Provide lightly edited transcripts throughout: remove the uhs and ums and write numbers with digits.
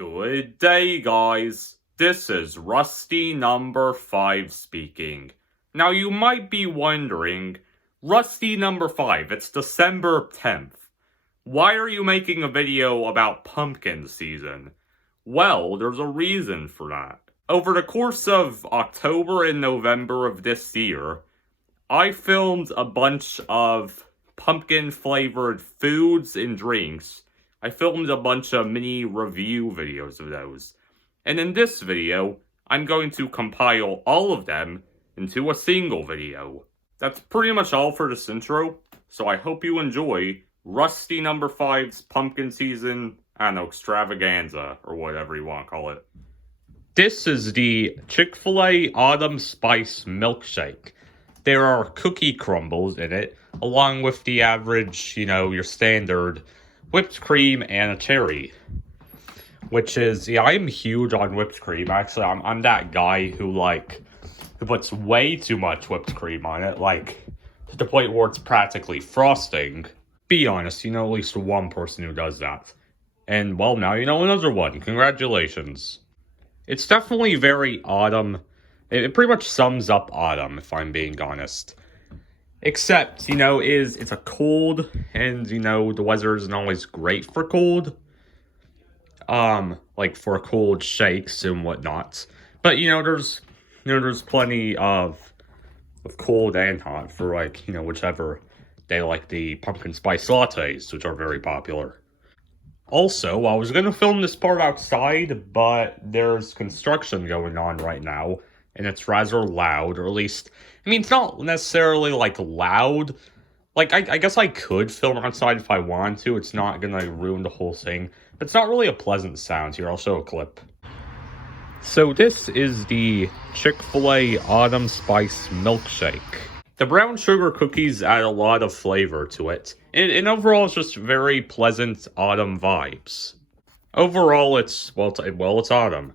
Good day, guys. This is Rusty number 5 speaking. Now, you might be wondering, Rusty number 5, it's December 10th. Why are you making a video about pumpkin season? Well, there's a reason for that. Over the course of October and November of this year, I filmed a bunch of pumpkin-flavored foods and drinks. I filmed a bunch of mini review videos of those. And in this video, I'm going to compile all of them into a single video. That's pretty much all for this intro, so I hope you enjoy Rusty number 5's pumpkin season, I don't know, extravaganza, or whatever you want to call it. This is the Chick-fil-A Autumn Spice Milkshake. There are cookie crumbles in it, along with the average, your standard whipped cream and a cherry. Which is, I'm huge on whipped cream. Actually, I'm that guy who puts way too much whipped cream on it, to the point where it's practically frosting. Be honest, at least one person who does that. And, well, now you know another one. Congratulations. It's definitely very autumn. It pretty much sums up autumn, if I'm being honest. Except, it's a cold, and, the weather isn't always great for cold. For cold shakes and whatnot. But, there's plenty of cold and hot for, whichever they like the pumpkin spice lattes, which are very popular. Also, I was gonna film this part outside, but there's construction going on right now, and it's rather loud, or at least, it's not necessarily, loud. I guess I could film outside if I wanted to. It's not gonna ruin the whole thing. But it's not really a pleasant sound. Here, I'll show a clip. So this is the Chick-fil-A Autumn Spice Milkshake. The brown sugar cookies add a lot of flavor to it. And overall, it's just very pleasant autumn vibes. Overall, it's autumn.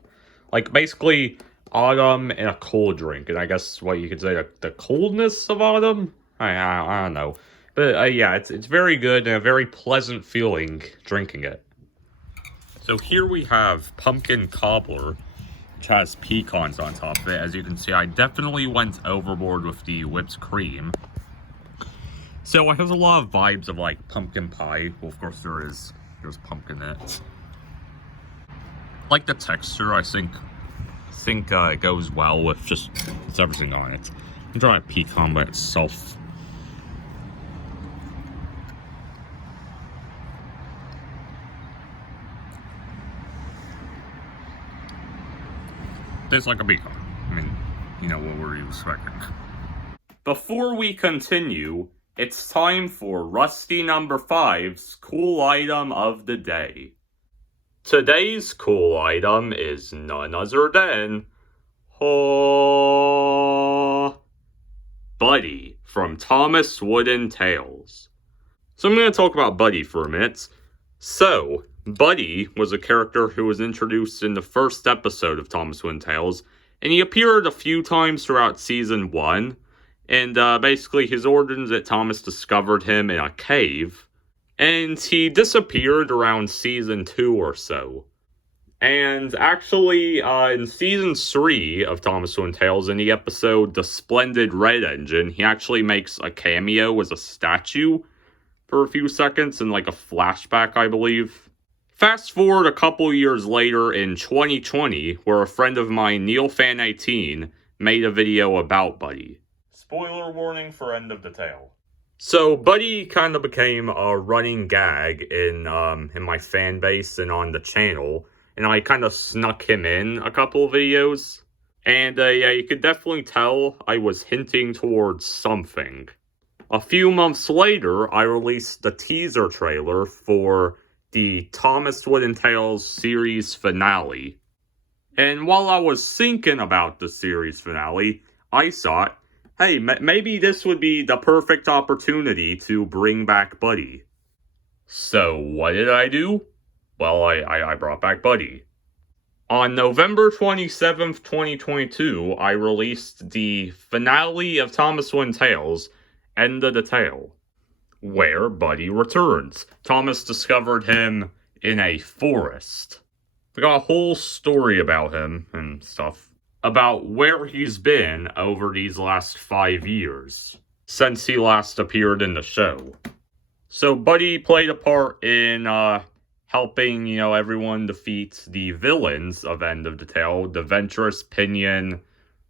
Basically, autumn and a cold drink. And I guess what you could say, the coldness of autumn? I don't know. But yeah, it's very good and a very pleasant feeling drinking it. So here we have pumpkin cobbler, which has pecans on top of it. As you can see, I definitely went overboard with the whipped cream. So it has a lot of vibes of pumpkin pie. Well, of course there's pumpkin in it. The texture, I think it goes well with just everything on it. I'm trying a pecan by itself. Tastes like a pecan. What were you expecting? Before we continue, it's time for Rusty number 5's cool item of the day. Today's cool item is none other than Buddy from Thomas Wooden Tales. So I'm going to talk about Buddy for a minute. So, Buddy was a character who was introduced in the first episode of Thomas Wooden Tales, and he appeared a few times throughout Season 1, and basically his origins that Thomas discovered him in a cave, and he disappeared around Season 2 or so. And actually, in Season 3 of Thomas Wooden Tales, in the episode The Splendid Red Engine, he actually makes a cameo as a statue for a few seconds in a flashback, I believe. Fast forward a couple years later in 2020, where a friend of mine, NeilFan18, made a video about Buddy. Spoiler warning for end of the tale. So Buddy kind of became a running gag in my fan base and on the channel, and I kind of snuck him in a couple of videos. And yeah, you could definitely tell I was hinting towards something. A few months later, I released the teaser trailer for the Thomas Wooden Tales series finale. And while I was thinking about the series finale, I thought, hey, maybe this would be the perfect opportunity to bring back Buddy. So what did I do? Well, I brought back Buddy. On November 27th, 2022, I released the finale of Thomas Wooden Tales, End of the Tale, where Buddy returns. Thomas discovered him in a forest. We got a whole story about him and stuff. About where he's been over these last 5 years. Since he last appeared in the show. So Buddy played a part in helping, everyone defeat the villains of End of the Tale. The Ventress, Pinion,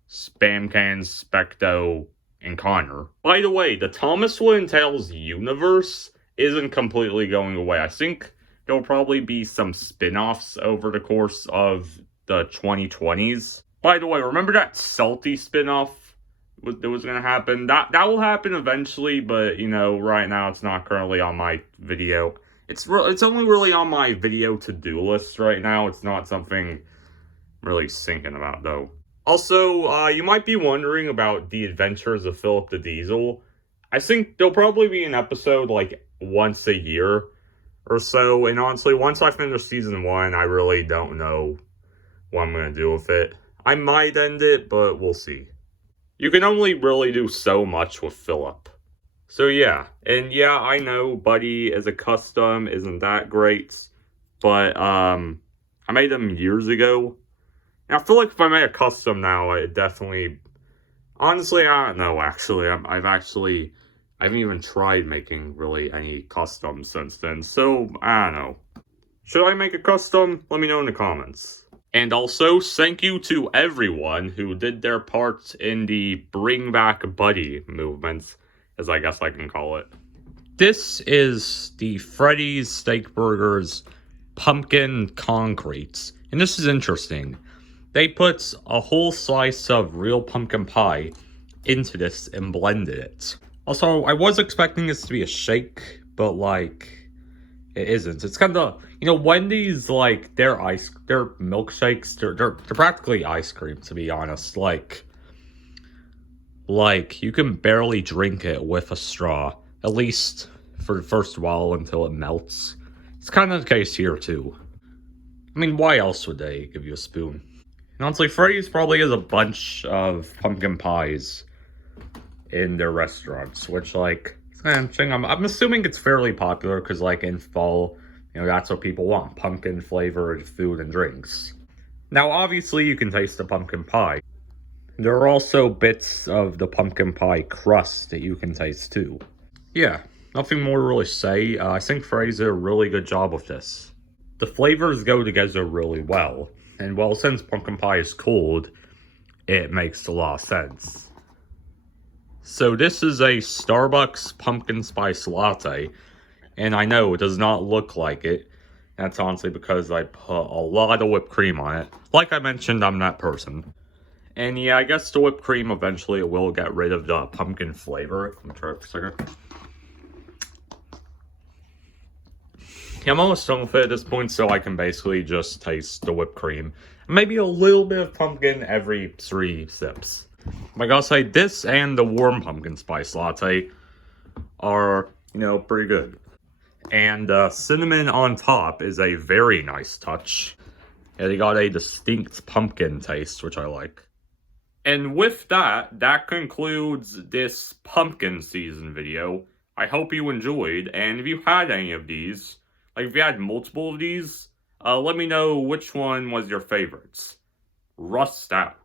Spamcan, Specto, and Connor. By the way, the Thomas Wooden Tales universe isn't completely going away. I think there'll probably be some spin-offs over the course of the 2020s. By the way, remember that Salty spin-off that was going to happen? That will happen eventually, but, right now it's not currently on my video. It's only really on my video to-do list right now. It's not something I'm really thinking about, though. Also, you might be wondering about the adventures of Philip the Diesel. I think there'll probably be an episode, once a year or so. And honestly, once I finish Season 1, I really don't know what I'm going to do with it. I might end it, but we'll see. You can only really do so much with Philip. So yeah, and yeah, I know Buddy as a custom isn't that great, but I made them years ago. And I feel like if I made a custom now, it definitely... Honestly, I don't know, actually. I haven't even tried making really any customs since then, so I don't know. Should I make a custom? Let me know in the comments. And also, thank you to everyone who did their part in the Bring Back Buddy movement, as I guess I can call it. This is the Freddy's Steak Burgers Pumpkin Concretes, and this is interesting. They put a whole slice of real pumpkin pie into this and blended it. Also, I was expecting this to be a shake, but it isn't. It's kind of, Wendy's, their milkshakes, they're practically ice cream, to be honest. You can barely drink it with a straw, at least for the first while until it melts. It's kind of the case here, too. I mean, why else would they give you a spoon? And honestly, Freddy's probably has a bunch of pumpkin pies in their restaurants, which, I'm assuming it's fairly popular because, in fall, that's what people want, pumpkin-flavored food and drinks. Now, obviously, you can taste the pumpkin pie. There are also bits of the pumpkin pie crust that you can taste, too. Yeah, nothing more to really say. I think Freddy's did a really good job with this. The flavors go together really well. And well, since pumpkin pie is cold, it makes a lot of sense. So this is a Starbucks pumpkin spice latte. And I know it does not look like it. That's honestly because I put a lot of whipped cream on it. Like I mentioned, I'm that person. And yeah, I guess the whipped cream eventually will get rid of the pumpkin flavor. Let me try it for a second. Yeah, I'm almost done with it at this point, so I can basically just taste the whipped cream. Maybe a little bit of pumpkin every 3 sips. I gotta say, this and the warm pumpkin spice latte are, pretty good. And cinnamon on top is a very nice touch. And they got a distinct pumpkin taste, which I like. And with that concludes this pumpkin season video. I hope you enjoyed, and if you had any of these, if you had multiple of these, let me know which one was your favorites. Rust out.